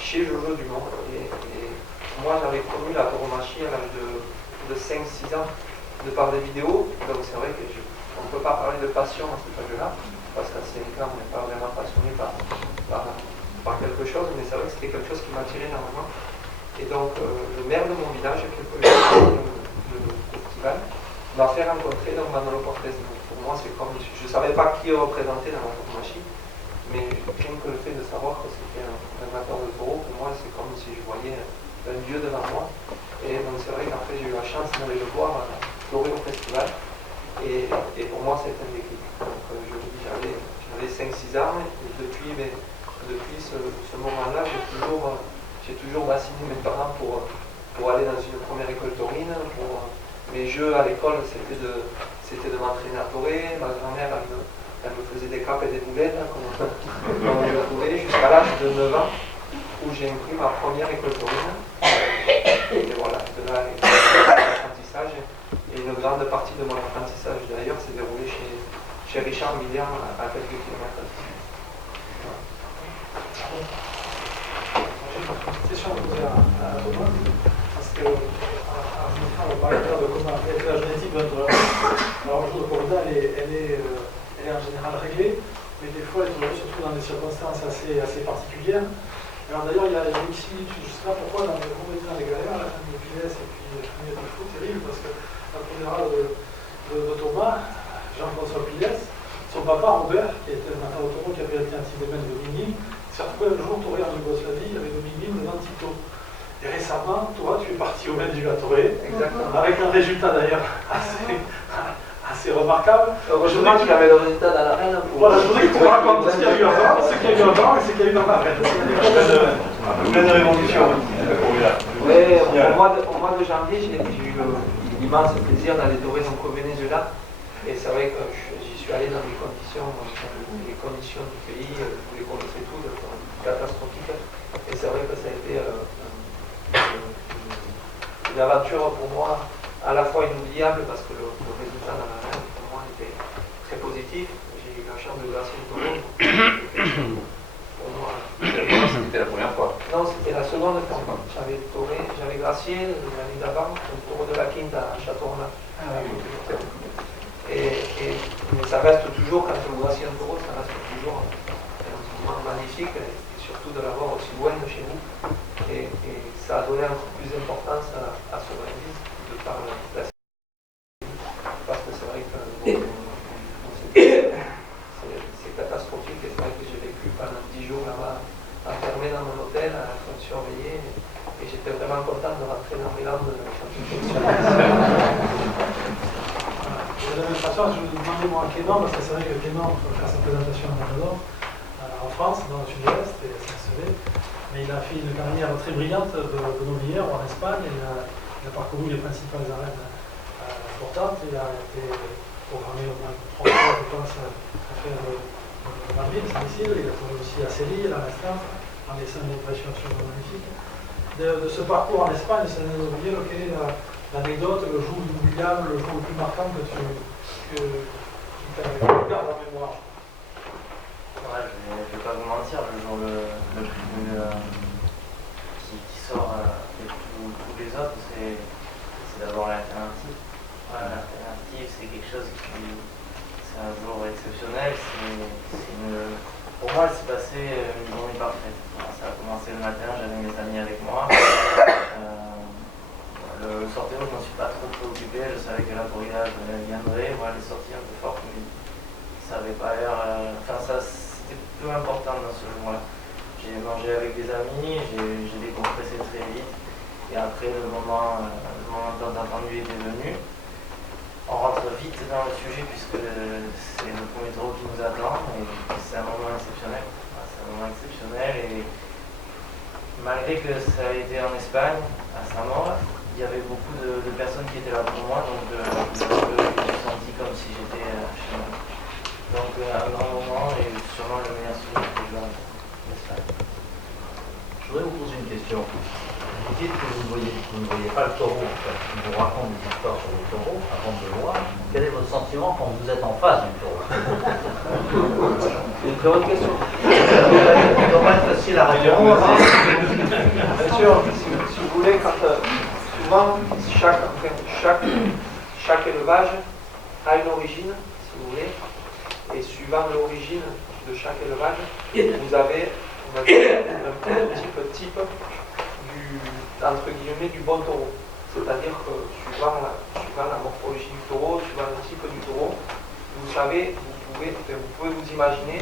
chez Jojo Dumont. Et moi j'avais connu la tauromachie à l'âge de 5-6 ans de par des vidéos, donc c'est vrai qu'on ne peut pas parler de passion à cet âge-là, parce qu'à 5 ans on n'est pas vraiment passionné par quelque chose, mais c'est vrai que c'était quelque chose qui m'attirait énormément. Et donc le maire de mon village, quelques jours m'a fait rencontrer donc Manolo Cortés. Donc, pour moi, c'est comme, je ne savais pas qui représentait dans la tauromachie, mais rien que le fait de savoir que c'était un amateur de taureau, pour moi, c'est comme si je voyais un dieu devant moi. Et donc, c'est vrai qu'après, j'ai eu la chance d'aller le voir taurer au festival. Et pour moi, c'est un déclic. Donc, je vous dis, j'avais 5-6 ans, et depuis ce moment-là, j'ai toujours bassiné mes parents pour aller dans une première école taurine. Mes jeux à l'école, c'était de m'entraîner à taurer. Ma grand-mère, elle me faisait des capes et des boulettes, comme on le trouvait, jusqu'à l'âge de 9 ans, où j'ai pris ma première école taurine. Et voilà, de là, l'apprentissage. Et une grande partie de mon apprentissage, d'ailleurs, s'est déroulée chez Richard Millian, à quelques kilomètres d'ici. J'ai une question à poser à Thomas, parce que on parlait de comment être la génétique d'un tourneur. Alors, le jour de corrida, elle est en général réglée, mais des fois, elle se trouve dans des circonstances assez particulières. Alors, d'ailleurs, il y a une similitude, je ne sais pas pourquoi, dans les compétitions des galères, la famille de Pires et puis la famille de Fou, terrible, parce que la générale de Thomas, Jean-François Pires, son papa, Robert, qui était un amateur de taureau qui avait été un petit domaine de Dominique, s'est retrouvé un jour touré en Yougoslavie avec Dominique devant Tito. Et récemment, toi, tu es parti au Maine du Gâtoré, avec un résultat d'ailleurs assez remarquable. Heureusement qu'il avait le résultat dans l'arène. Voilà, je voudrais que tu me racontes ce qu'il y a eu avant, ce qu'il y a eu avant et ce qu'il y a eu dans l'arène. Pleine de révolution. Oui, au mois de janvier, j'ai eu l'immense plaisir d'aller torer donc au Venezuela. Et c'est vrai que j'y suis allé dans des conditions, les conditions du pays, vous les connaissez tous, catastrophiques. Et c'est vrai que ça a été une aventure pour moi à la fois inoubliable parce que le résultat dans l'arène pour moi était très positif. J'ai eu la chance de glacer le taureau. Pour moi, c'était la première fois. Non, c'était la seconde fois. J'avais gracié l'année d'avant le taureau de la Quinta à Châteaurenard. Mais ça reste toujours, quand on gracie un taureau, ça reste toujours un moment magnifique, et surtout de l'avoir aussi loin de chez vous. Et ça a donné encore plus d'importance à ce réalisme de par la parce que c'est vrai que c'est catastrophique, et c'est vrai que j'ai vécu pendant 10 jours là-bas, enfermé dans mon hôtel, à surveiller, et j'étais vraiment content de rentrer dans mes landes. Je donne un ça, je vous demandais moi à Clément, parce que c'est vrai que Clément va faire sa présentation à Matador, en France, dans le sud-ouest, et à SNCV. Mais il a fait une carrière très brillante de noblière en Espagne. Il a parcouru les principales arènes importantes. Il a été programmé au moins 3 fois, je pense, à faire Madrid, Saint-Isidre. Il a tourné aussi à Séville, à Mestre, en laissant une impression absolument magnifique. De ce parcours en Espagne, ça nous a oublié quelle est l'anecdote, le jour inoubliable, le jour le plus marquant que tu gardes en mémoire. Ouais, je ne vais pas vous mentir, le jour le plus qui sort de tous les autres, c'est d'abord l'alternative. Voilà, l'alternative, c'est quelque chose c'est un jour exceptionnel. Pour moi, il s'est passé une journée parfaite. Ça a commencé le matin, j'avais mes amis avec moi. Le sortéo, je ne m'en suis pas trop préoccupé. Je savais que la corrida viendrait. Voilà, les sorties un peu fortes, mais ça n'avait pas l'air. C'était peu important dans ce jour-là. J'ai mangé avec des amis, j'ai décompressé très vite. Et après, le moment tant attendu était venu. On rentre vite dans le sujet puisque c'est le premier taureau qui nous attend et c'est un moment exceptionnel. C'est un moment exceptionnel et malgré que ça a été en Espagne, à Saint-Maur, il y avait beaucoup de personnes qui étaient là pour moi, donc je me suis senti comme si j'étais chez moi. Donc un grand moment et sûrement le meilleur souvenir que je vois en Espagne. Je voudrais vous poser une question. Vous dites que vous ne voyez pas le taureau, en fait. On vous raconte des histoires sur le taureau avant de le voir. Quel est votre sentiment quand vous êtes en face du taureau? C'est une très bonne question. Ça doit pas être facile à répondre. Bien sûr, si vous voulez, souvent, chaque élevage a une origine, si vous voulez, et suivant l'origine de chaque élevage, vous avez, on va dire, un prototype type entre guillemets, du bon taureau. C'est-à-dire que suivant la morphologie du taureau, suivant le type du taureau, vous savez, vous pouvez vous imaginer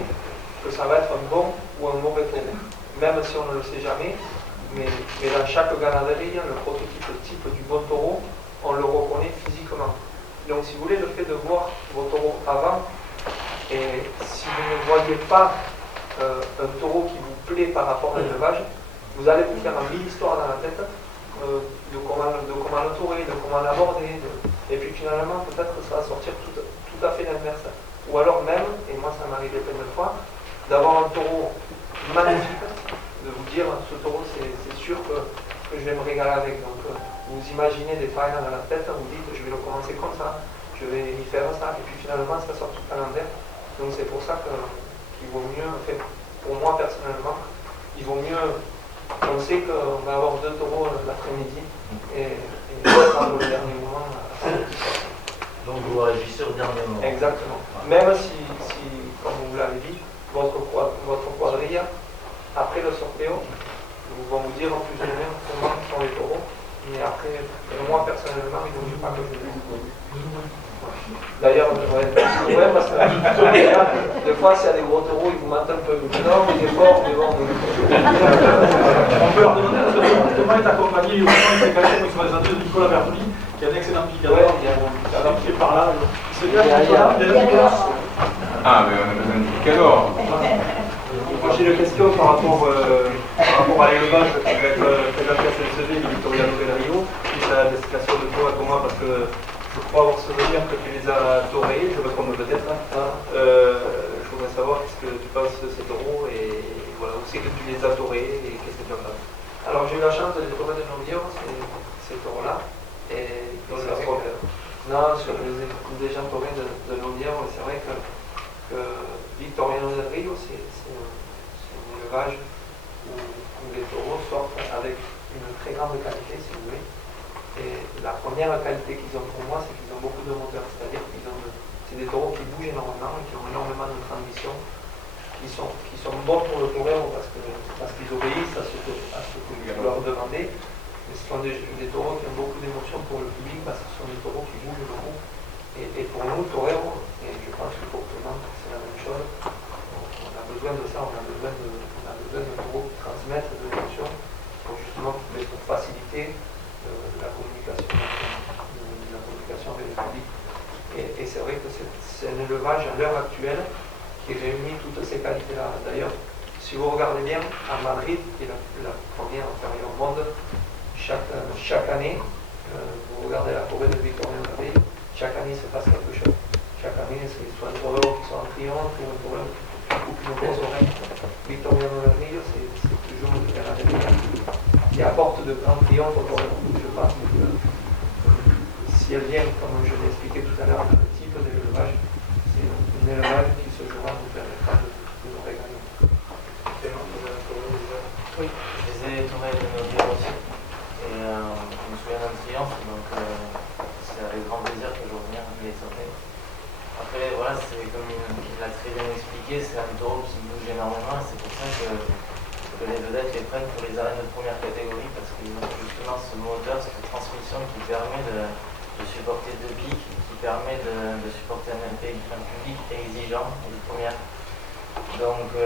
que ça va être un bon ou un mauvais taureau. Même si on ne le sait jamais, mais dans chaque ganaderie, le prototype type du bon taureau, on le reconnaît physiquement. Donc si vous voulez, le fait de voir vos taureaux avant, et si vous ne voyez pas un taureau qui vous plaît par rapport à l'élevage, vous allez vous faire une histoire dans la tête de comment le tourer, de comment l'aborder, et puis finalement peut-être que ça va sortir tout à fait l'inverse. Ou alors même, et moi ça m'est arrivé plein de fois, d'avoir un taureau magnifique, de vous dire ce taureau c'est sûr que je vais me régaler avec. Donc vous imaginez des failles dans la tête, vous dites je vais le commencer comme ça, je vais y faire ça, et puis finalement ça sort tout à l'envers. Donc c'est pour ça qu'il vaut mieux, enfin, pour moi personnellement, il vaut mieux. On sait qu'on va avoir 2 taureaux l'après-midi et on va prendre le dernier moment. Donc vous réagissez au dernier moment. Exactement. Même si comme vous l'avez dit, votre quadrille, après le sortéo, ils vont vous dire en plus ou moins comment sont les taureaux. Mais après, moi personnellement, il ne vaut mieux pas que je le dise. D'ailleurs, parce que des fois, s'il y a des gros taureaux, ils vous mentent un peu. Non, il est fort, mais bon. On peut leur demander parce que Thomas est accompagné au moment de ses carrières, il se présente de Nicolas Bertoli, qui est un excellent piqueur, qui est par là. C'est bien, Nicolas. Ah, mais on a besoin de picador. Moi j'ai une question par rapport à l'élevage qui va être présenté à CNCV de Victoria Novel Rio, puis à la destination de Thomas, parce que je crois avoir souvenir que tu les as taurés, je me trompe peut-être. Je voudrais savoir qu'est-ce que tu penses de ces taureaux et voilà, où c'est que tu les as taurés et qu'est-ce que tu en penses. Alors j'ai eu la chance de les tourner de Novier, ces taureaux-là. Et non, je les ai déjà tournés de Novier, c'est vrai que Victoria Novel Rio, c'est un élevage où les taureaux sortent avec une très grande qualité, si vous voulez. Et la première qualité qu'ils ont pour moi, c'est qu'ils ont beaucoup de moteur, c'est-à-dire c'est des taureaux qui bougent énormément et qui ont énormément de transmission, qui sont bons pour le taureau parce qu'ils obéissent à ce que vous leur demandez. Mais ce sont des taureaux qui ont beaucoup d'émotions pour le public parce que ce sont des taureaux qui bougent beaucoup. Et pour nous, taureaux, et je pense que pour tout le monde, c'est la même chose, on a besoin de ça, on a besoin de taureaux qui transmettent de l'émotion pour justement pour faciliter la communication avec le public. Et c'est vrai que c'est d'élevage à l'heure actuelle qui réunit toutes ces qualités-là. D'ailleurs, si vous regardez bien, à Madrid, qui est la première feria au monde, chaque année, vous regardez la forêt de Victoria Merlillo, chaque année il se passe quelque chose. Chaque année, c'est soit des toreros qui sont en triomphe, ou un torero qui coupe une grosse oreille. Victoria Merlillo, c'est toujours une terre qui apporte de grands triomphes au torero. Je pense que si elle vient, comme je l'ai expliqué tout à l'heure, le type d'élevage, c'est un élevage qui se jouera nous permettra de nous régaler. Oui, je les ai tournés de nos livres aussi. Et je me souviens d'un triomphe, donc c'est avec grand plaisir que je reviens les tourner. Après, voilà, c'est comme il l'a très bien expliqué, c'est un taureau qui bouge énormément, c'est pour ça que les vedettes les prennent pour les arènes de première catégorie, parce qu'ils ont justement ce moteur, cette transmission qui permet de supporter deux pics, qui permet de supporter un public exigeant de première. Donc,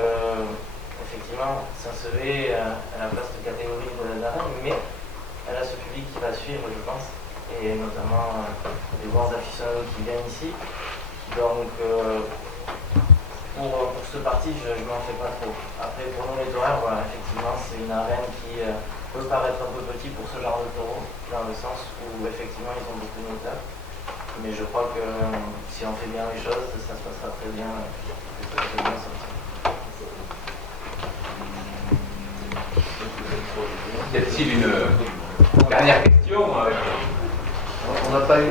effectivement, Saint-Sevé, elle a place de catégorie d'arène, mais elle a ce public qui va suivre, je pense, et notamment les bons aficionados qui viennent ici. Donc, pour ce parti, je m'en fais pas trop. Après, pour nous les taureaux, voilà, effectivement, c'est une arène qui peut paraître un peu petit pour ce genre de taureau, dans le sens où, effectivement, ils ont beaucoup de moteurs. Mais je crois que si on fait bien les choses, ça se passera très bien, que ça peut bien sortir. Y a-t-il une dernière question? On n'a pas eu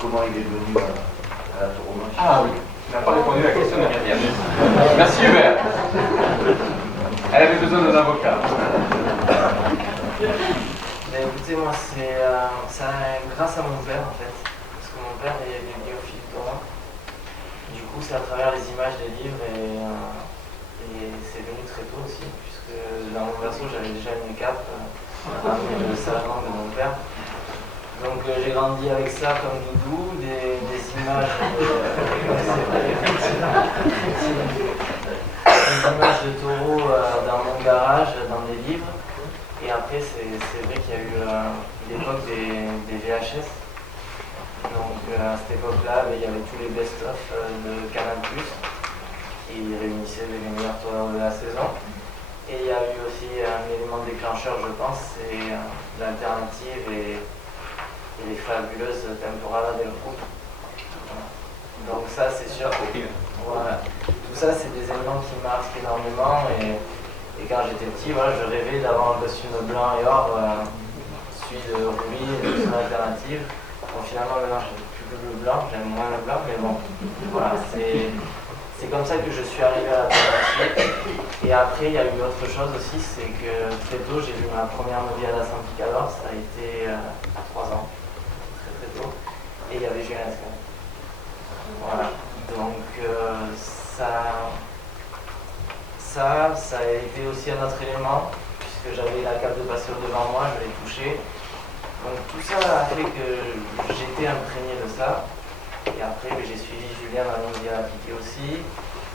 comment il est venu à la tauromache. Ah oui, il n'a pas répondu à la question de Myriam. Merci Hubert. Elle avait besoin d'un avocat. Mais écoutez, moi, c'est grâce à mon père, en fait. Parce que mon père est bibliophile taurin. Du coup, c'est à travers les images des livres et c'est venu très tôt aussi, puisque dans mon berceau, j'avais déjà une cape ramenée de salamandre de mon père. Donc j'ai grandi avec ça comme doudou, des images de taureaux dans mon garage, dans des livres. Et après, c'est vrai qu'il y a eu l'époque des VHS. Donc à cette époque-là, il y avait tous les best-of de Canal+, qui réunissaient les meilleurs taureaux de la saison. Et il y a eu aussi un élément déclencheur, je pense, c'est l'alternative et les fabuleuses temporadas del groupe. Donc ça, c'est sûr. Voilà. Tout ça, c'est des éléments qui marquent énormément. Et quand j'étais petit, voilà, je rêvais d'avoir un costume blanc et or, celui de Ruby et de son alternative. Bon, finalement, maintenant, je n'aime plus que le blanc, j'aime moins le blanc, mais bon, voilà, c'est comme ça que je suis arrivé à la thématique. Et après, il y a eu autre chose aussi, c'est que très tôt, j'ai vu ma première noviade à San Picador, ça a été à 3 ans, très tôt, et il y avait Julien Escal. Voilà, donc ça a été aussi un autre élément, puisque j'avais la cape de passeur devant moi, je l'ai touché. Donc tout ça a fait que j'étais imprégné de ça. Et après, j'ai suivi Julien dans l'India appliqué aussi.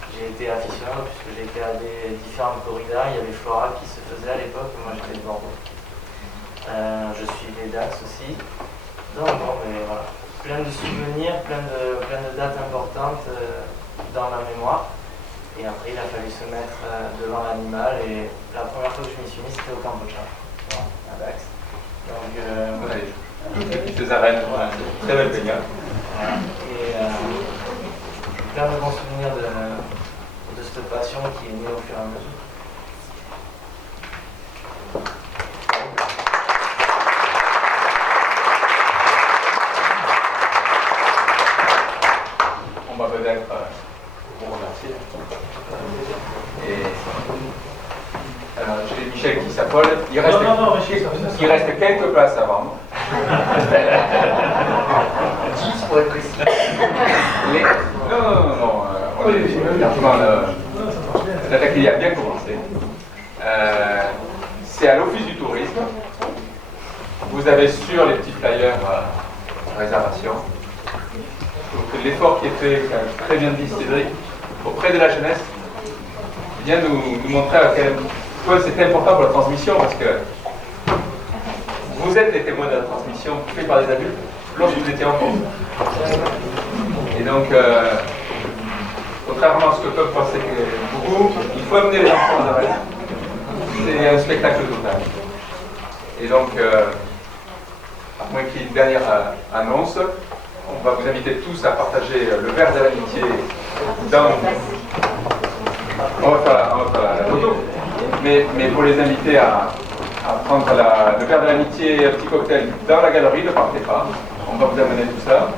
J'ai été aficionado puisque j'ai été à des différentes corridas. Il y avait Flora qui se faisait à l'époque, moi j'étais de Bordeaux. Je suivais Dax aussi. Donc bon, mais voilà. Plein de souvenirs, plein de dates importantes dans ma mémoire. Et après, il a fallu se mettre devant l'animal. Et la première fois que je m'y suis mis, c'était au Cambodge, voilà, à Dax. Donc, toutes les petites arènes, voilà, très belle baignade. Voilà. Et plein de bons souvenirs de cette passion qui est née au fur et à mesure. On va peut-être vous remercier. Et alors, j'ai Michel qui s'appelle. Il reste quelques places à vendre. 10 pour être précis. Non. On est largement l'attaque a bien commencé. C'est à l'Office du tourisme. Vous avez sur les petits flyers réservation. Donc l'effort qui est fait, très bien dit Cédric, auprès de la jeunesse, vient nous montrer à quel point c'est important pour la transmission, parce que vous êtes les témoins de la transmission faite par des adultes lorsque vous étiez enfant. Et donc, contrairement à ce que peuvent penser beaucoup, il faut amener les enfants à Arène. C'est un spectacle total. Et donc, à moins qu'il y ait une dernière annonce, on va vous inviter tous à partager le verre de l'amitié dans... On va faire la photo. Mais pour les inviter à prendre le verre de l'amitié et un petit cocktail dans la galerie, ne partez pas. On va vous amener tout ça.